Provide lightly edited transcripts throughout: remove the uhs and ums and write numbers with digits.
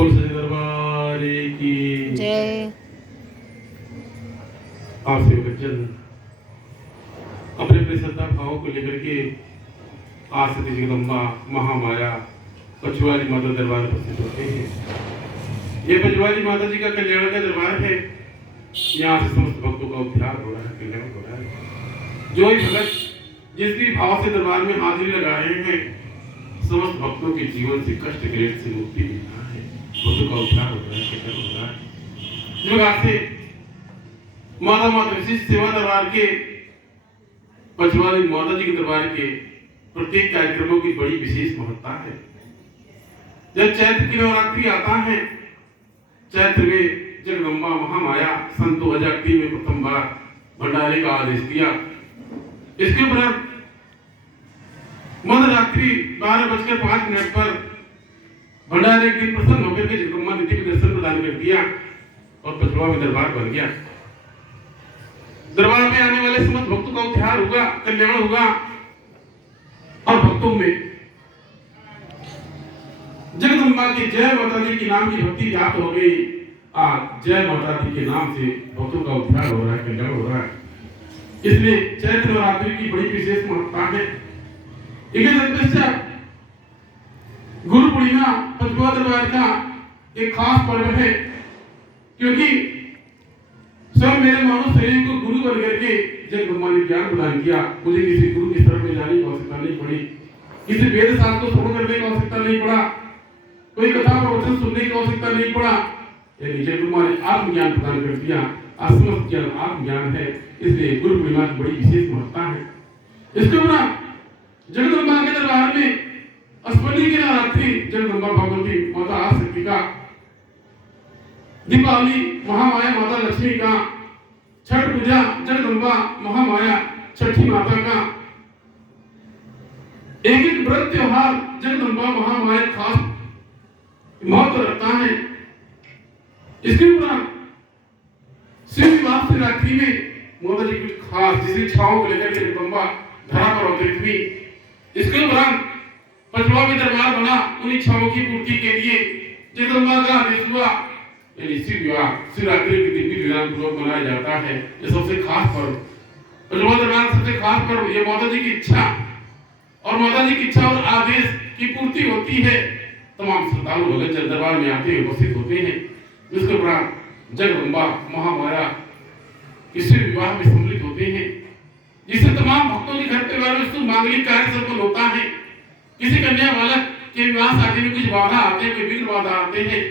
बोल सच्चे दरबार की जय। आप सेवकजन अपने अपने श्रद्धा भावों को लेकर के आज सती जगदम्बा महामाया पचवाली माता दरबार उपस्थित होते हैं। ये पचवाली माता जी का कल्याण का दरबार है। यहाँ से समस्त भक्तों का उद्धार हो रहा है, कल्याण हो रहा है। जो ही भगत जिस भी भाव से दरबार में हाजिरी लगा रहे हैं, समस्त भक्तों के जीवन से कष्ट क्लेश से मुक्ति मिल रहा है, भक्तों का उद्धार हो रहा है, कल्याण हो रहा है। जो आज से माता माता विशिष्ट सेवा दरबार के पचवाली माता जी के दरबार के प्रत्येक कार्यक्रमों की बड़ी विशेष महत्ता है। जब चैत्र की नवरात्रि आता है, चैत्र में जगदम्बा महामाया सन 2003 में प्रथम बार भंडारे का आदेश दिया। इसके उपरांत मध्यरात्रि 12:05 पर भंडारे के दिन प्रसन्न होकर के जगदम्बा निधि को दर्शन प्रदान कर दिया और पचवा में दरबार बन गया। दरबार में आने वाले समस्त भक्तों का उद्धार होगा, कल्याण होगा और भक्तों में जगदम्बा की जय माता दी के नाम की भक्ति व्याप्त हो गई। आज जय माता दी के नाम से भक्तों का उद्धार हो रहा है, कल्याण हो रहा है। इसलिए चैत्र नवरात्रि की बड़ी विशेष महत्ता है। गुरु पूर्णिमा पचवा दरबार का एक खास पर्व है, क्योंकि स्वयं मेरे मानव शरीर को गुरु बन करके जगदम्बा ने ज्ञान प्रदान किया। मुझे किसी गुरु की शरण में जाने की आवश्यकता नहीं पड़ी, किसी वेद शास्त्र को श्रवण करने की आवश्यकता नहीं पड़ा, कोई कथा प्रवचन सुनने की आवश्यकता नहीं पड़ा। जगदम्बा ने आत्मज्ञान प्रदान कर दिया। असमस्त ज्ञान आत्मज्ञान है, इसलिए गुरु पूर्णिमा की बड़ी विशेष महत्ता है। इसके उपरांत जगदम्बा के दरबार में अष्टमी की नवरात्रि जगदम्बा भगवती माता आदिशक्ति का, दीपावली महामाया माता लक्ष्मी का, छठ पूजा जगदम्बा महामाया छठी माता का, एक एक व्रत त्योहार जगदम्बा महामाया खास महत्व रखता है। इसके उपरांत शिव विवाह की रात्रि में माता जी कुछ खास जिस इच्छाओं को लेकर के जगदम्बा धरा पर अवतरित हुई। इसके उपरांत पचवा में दरबार बना उन इच्छाओं की पूर्ति के लिए जगदम्बा का आदेश हुआ। शिव विवाह शिवरात्रि के दिन भी विधान पूर्वक मनाया जाता है। ये सबसे खास पर्व, पचवा दरबार सबसे खास पर्व, ये माता जी की इच्छा और माता जी की इच्छा और आदेश की पूर्ति होती है। तमाम श्रद्धालु भगत जब दरबार में आते हैं, उपस्थित होते हैं। इसके उपरांत जगदम्बा महामाया किसी विवाह में सम्मिलित होते हैं, जिससे तमाम भक्तों के घर परिवार में शुभ मांगलिक कार्य संपन्न होता है। किसी कन्या बालक के विवाह शादी में कुछ बाधा आते हैं, कोई विघ्न बाधा आते हैं,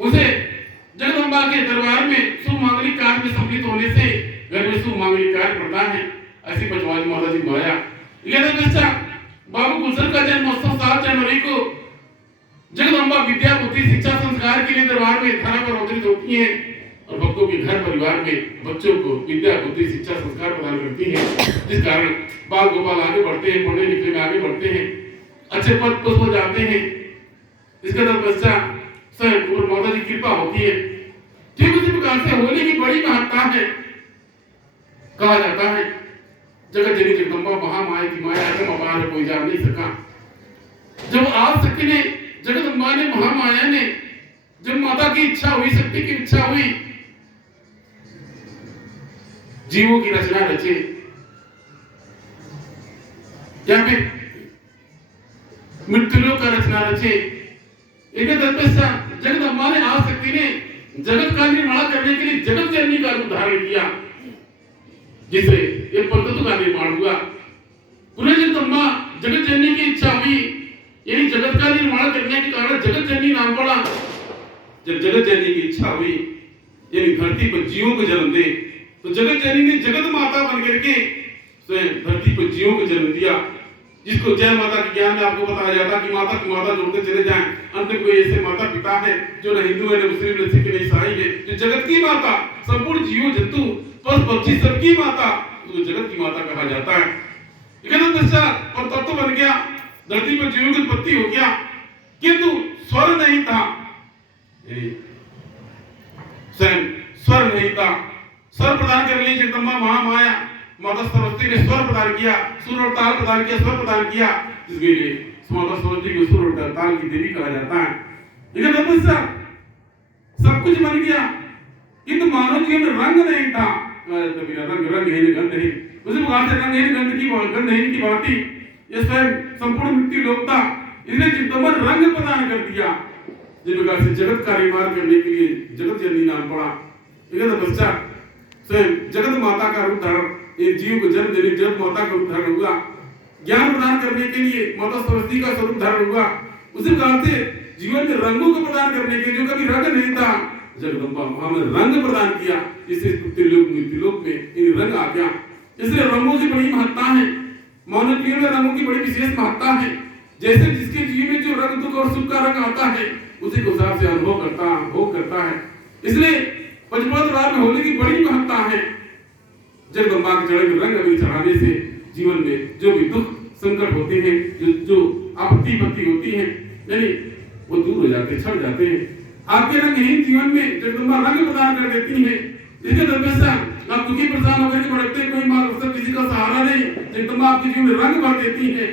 उसे जगदम्बा के दरबार में शुभ मांगलिक कार्य में सम्मिलित होने से घर में शुभ मांगलिक कार्य पड़ता है। ऐसी पचवाली माता जी माया। बाबू गुलशन का जन्म महोत्सव 7 जनवरी को जगदम्बा विद्या बुद्धि शिक्षा संस्कार के लिए दरबार में धरा पर अवतरित होती है और भक्तों के घर परिवार में बच्चों को विद्या बुद्धि शिक्षा संस्कार प्रदान करती है, जिस कारण बाल गोपाल आगे बढ़ते हैं, पढ़ने लिखने में आगे बढ़ते हैं, अच्छे पद पुष्प हो जाते हैं। इसके तत्पश्चात स्वयं और माता जी की कृपा होती है। ठीक उसी प्रकार से होली की बड़ी महत्ता है। कहा जाता है जगत जननी जगदम्बा महामाया की माया अगम अपार है, कोई जान नहीं सका। जब आज शक्ति ने जगदम्बा ने महामाया ने जब माता की इच्छा हुई, शक्ति की इच्छा हुई, जीवों की रचना रचे या फिर मृत्युलोक का रचना रचे, एक तत्पश्चात जगदम्बा ने आज शक्ति ने जगत का निर्माण करने के लिए जगत जननी का रूप धारण किया, जिससे ये पंचतत्व का निर्माण हुआ। पुनः जगदम्बा जगत जननी की इच्छा हुई, यही जगत का निर्माण करने के कारण जगत जननी नाम पड़ा। जब जगत जननी की इच्छा हुई, यानी धरती पर जीवों को जन्म दे, तो जगत जननी ने जगत माता बन करके स्वयं धरती पर जीवों को जन्म दिया, जिसको जय माता के ज्ञान में आपको बताया जाता कि माता की माता जोड़ते चले जाएं। अंत में कोई ऐसे माता पिता है जो न हिंदू है, न मुस्लिम, न सिख, न ईसाई है, जो जगत की माता, संपूर्ण जीव जंतु पशु पक्षी सबकी माता, तो जगत की माता कहा जाता है। और तत्व बन गया, धरती पर जीवों की उत्पत्ति हो गया, किंतु स्वर नहीं था, स्वर नहीं था। स्वर प्रदान करने के लिए जगदम्बा महामाया माता सरस्वती ने स्वर प्रदान किया, सुर और ताल प्रदान किया, स्वर प्रदान किया, इसके लिए माता सरस्वती को सुर और ताल की देवी कहा जाता है। लेकिन तपस्या सब कुछ बन गया, किंतु मानव जीवन में रंग नहीं था। रंग है गंध है, उसी प्रकार से रंग है गंध है की भांति ये स्वयं संपूर्ण मृत्यु लोक था, इसने चित्तमन रंग प्रदान कर दिया। जिस प्रकार से जगत का निर्माण करने के लिए जगत जननी नाम पड़ा, लेकिन तपस्या स्वयं जगत माता का रूप धारण, ये जीव को जन्म देने जगत माता का रूप धारण हुआ, ज्ञान प्रदान करने के लिए माता सरस्वती का स्वरूप धारण हुआ। उसी प्रकार से जीवन में रंगों को प्रदान करने के लिए जो कभी रंग नहीं था, जगदम्बा हमें रंग प्रदान किया। इससे त्रिलोक में इन रंग आ गया। इसलिए रंगों की बड़ी महत्ता है, मानव जीवन में रंगों की बड़ी विशेष महत्ता है। जैसे जिसके जीवन में जो रंग दुख और सुख का रंग आता है, उसी को हिसाब से अनुभव करता है। इसलिए पंचमहाद्वार में होली की बड़ी महत्ता है। जगदम्बा के चढ़े में रंग अबीर चढ़ाने से जीवन में जो भी दुख संकट होते हैं, जो आपत्ति होती है, यानी वो दूर हो जाते, छट जाते हैं। आपके रंगहीन जीवन में जगदम्बा रंग प्रदान कर देती है। इसके दरमियान आप दुखी परेशान होकर के भटकते, कोई मार्गदर्शक किसी का सहारा नहीं, जगदम्बा आपके जीवन में रंग भर देती है।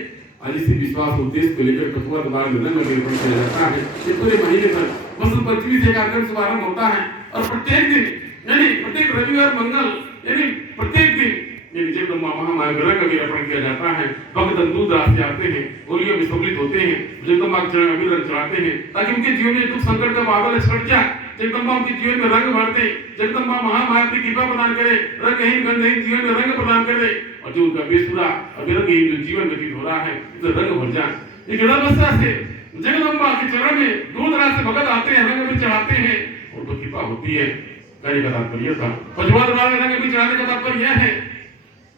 आज इसी विश्वास उद्देश्य को लेकर कठुआ द्वार में रंग अबीर किया जाता है। ये पूरे महीने भर बसंत पंचमी से कार्यक्रम शुभारंभ होता है और प्रत्येक दिन यानी प्रत्येक रविवार मंगल यानी प्रत्येक दिन जगदम्बा महामाया रंग अबीर अर्पण किया जाता है। भक्त दूध रास्ते आते हैं, होलियों में सम्मिलित होते हैं, जगदम्बा के चरण अबीर रंग चढ़ाते हैं ताकि उनके जीवन में दुख संकट का बादल छट जाए, जगदम्बा उनके जीवन में रंग भर दे, जगदम्बा महामाया की कृपा प्रदान करे, रंगहीन गंधहीन जीवन में रंग प्रदान करे और जो उनका बेसुरा अविरंगहीन जो जीवन व्यतीत हो रहा है उसे रंग भर जाए। ये जगदम्बा से जगदम्बा के चरण में दूर दराज से भक्त आते हैं, रंग अबीर चढ़ाते हैं और उनको कृपा होती है। कहने का तात्पर्य था पंचवा द्वार में रंग अबीर चढ़ाने का तात्पर्य यह है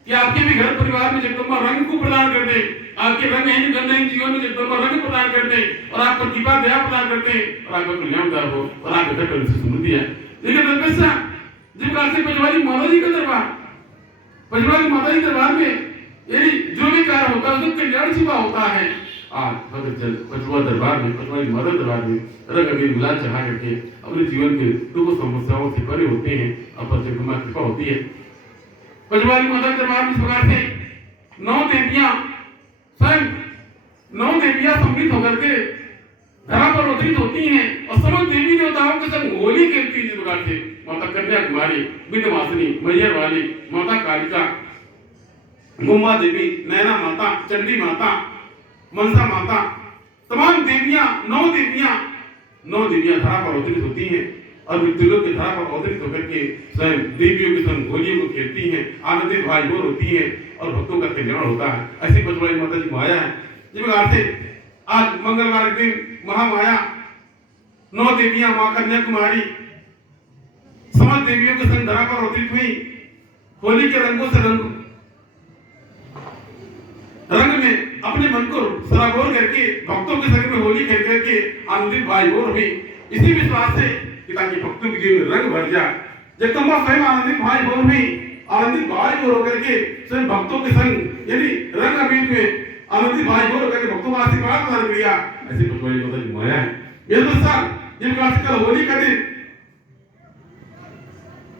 कि आपके भी घर परिवार में जगदम्बा रंग को प्रदान कर दे, आपके रंगहीन गंधहीन जीवन में जगदम्बा रंग प्रदान कर दे और आप पर कृपा दया प्रदान करते हैं और आपका कल्याणदार हो और आपके घर पर समृद्धि है। लेकिन दरमियान जिस प्रकार से पंचवाली माता जी का दरबार, पंचवाली माता जी दरबार में यानी जो भी कार्य होता है उसका कल्याण छिपा होता है। आज पंचवा दरबार में, पंचवाली माता दरबार में रंग अबीर गुलाल चढ़ा करके अपने जीवन के दुख समस्याओं से परे होते हैं, अब जगदम्बा कृपा होती है। पंचवाली माता दरबार में इस प्रकार से 9 देवियां स्वयं 9 देवियां सम्मिलित होकर के धरा पर अवतरित होती हैं और समस्त देवी देवताओं के संग होली खेलती है। जिस प्रकार से माता कन्याकुमारी, विंध्यवासिनी, मैहर वाली, माता कालिका, मुंबा देवी, नैना माता, चंडी माता, मनसा माता, तमाम देवियां 9 देवियां धरा पर अवतरित होती हैं और मृत्युलोक के धरा पर अवतरित होकर के स्वयं देवियों के संग होलियों को खेलती हैं, आनंदित भाईभोर होती हैं और भक्तों का कल्याण होता है। ऐसी पंचवाली माता जी माया है। जिस प्रकार से आज मंगलवार के दिन महामाया 9 देवियां मां कन्याकुमारी समस्त देवियों के संग धरा पर अवतरित हुई, होली के रंगों से रंग में अपने मन को सराबोर करके भक्तों के संग में होली खेल करके आनंदित भाईभोर हुई। इसी विश्वास से ताकि भक्तों के जीवन में रंग भर जाए, जगदम्बा स्वयं आनंदित भाईभोर हुई, आनंदित भाईभोर होकर के स्वयं भक्तों के संग यानी रंग अबीर में आनंदित भाईभोर होकर के भक्तों का आशीर्वाद प्रदान किया। ऐसी पंचवाली माता जी माया है। ये दोस्तों जिन कल होली का दिन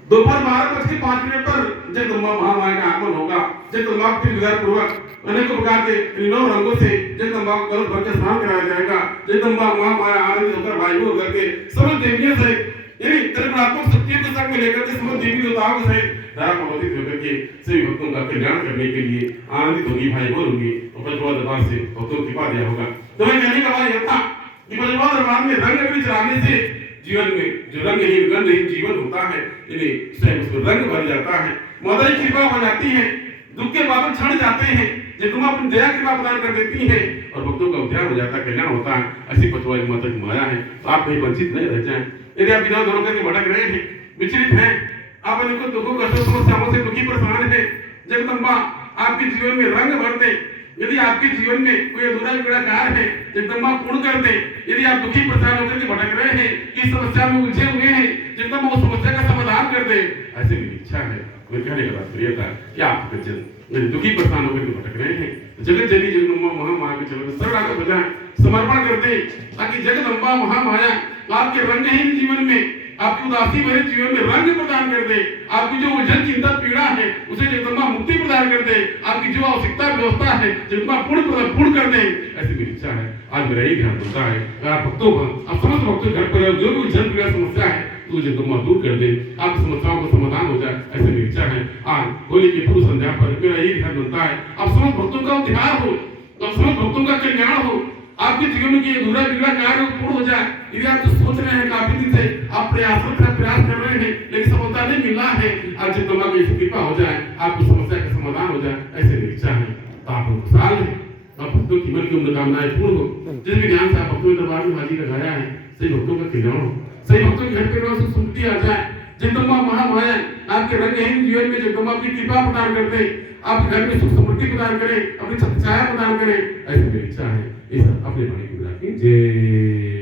दोपहर 12:05 पर जगदम्बा महामाया का आगमन होगा। जगदम्बा के विधान पूर्वक अनेक प्रकार के 9 रंगों से जगदम्बा को कलश भर के स्नान कराया जाएगा। जगदम्बा महामाया आनंदित होकर भाईभोर होकर के समस्त देवियों से यानी त्रिगुणात्मक शक्तियों के संग में लेकर के समस्त देवी देवताओं से धारा प्रवर्तित होकर के सभी भक्तों का कल्याण करने के लिए आनंदित होगी, भाईभोर होगी और पंचवा दरबार से भक्तों की कृपा दिया होगा। तो मैं कहने का भाव यह था कि पंचवा दरबार में रंग अबीर चढ़ाने से जीवन में जो रंगहीन गंधहीन जीवन होता है यानी स्वयं उसको रंग भर जाता है, माता की कृपा हो जाती है, दुख के बादल छड़ जाते हैं, जगदम्बा अपनी दया कृपा प्रदान कर देती है और भक्तों का उद्धार हो जाता है, कल्याण होता है। ऐसी पंचवाली माता की माया है। तो आप कहीं वंचित नहीं रह जाएं। यदि आप इधर उधर होकर भटक रहे हैं, विचलित हैं, आप अनेकों दुखों कष्टों समस्याओं से दुखी परेशान हैं, जगदम्बा आपके जीवन में रंग भर दे। यदि आपके जीवन में कोई अधूरा बिगड़ा कार्य है, जगदम्बा पूर्ण कर दे। यदि आप दुखी परेशान होकर के भटक रहे हैं, इस समस्या में उलझे हुए हैं, जगदम्बा उस समस्या का समाधान कर दे। ऐसी मेरी इच्छा है। मैं कहने का तात्पर्य था कि आप यदि दुखी परेशान होकर के भटक रहे हैं, जगत जननी जगदम्बा महामाया के चरण में शरण आकर बजाएं, समर्पण कर दे ताकि जगदम्बा महामाया आपके रंगहीन जीवन में, आपकी उदासी भरे जीवन में रंग प्रदान कर दे, आपकी जो उलझन चिंता पीड़ा है उसे जगदम्बा मुक्ति प्रदान कर दे, आपकी जो आवश्यकता व्यवस्था है जगदम्बा पूर्ण कर दे। ऐसी मेरी इच्छा है। आज मेरा यही ध्यान होता है आप भक्तों पर, आप समस्त भक्तों घर पर जो भी उलझन पीड़ा समस्या है तो जगदम्बा दूर कर दे, आपकी समस्याओं का समाधान हो जाए। ऐसी मेरी इच्छा है। आज होली की पूर्व संध्या पर मेरा यही ध्यान बनता है आप समस्त भक्तों का उद्धार हो, आप समस्त भक्तों का कल्याण हो, आपके जीवन में अधूरा बिगड़ा कार्य पूर्ण हो जाए। यदि आप जो सोच रहे हैं काफी दिन से आप प्रयास कर रहे हैं लेकिन सफलता नहीं मिल रहा है, आज जगदम्बा की कृपा हो जाए, आपकी समस्या का समाधान हो जाए। ऐसे मेरी इच्छा है। तो आप खुशहाल है, आप भक्तों की मन की मनोकामनाएं पूर्ण हो। जिस भी ज्ञान से आप भक्तों के दरबार में हाजिर लगाया है सही भक्तों का कल्याण हो, सही भक्तों के घर पे रोज सुनती आ जाए। जगदम्बा महामाया आपके रंगहीन जीवन में जगदम्बा की कृपा प्रदान करते, आपके घर में सुख समृद्धि प्रदान करे, अपनी छाया प्रदान करे। ऐसी मेरी इच्छा है। इस अपने वाणी को जय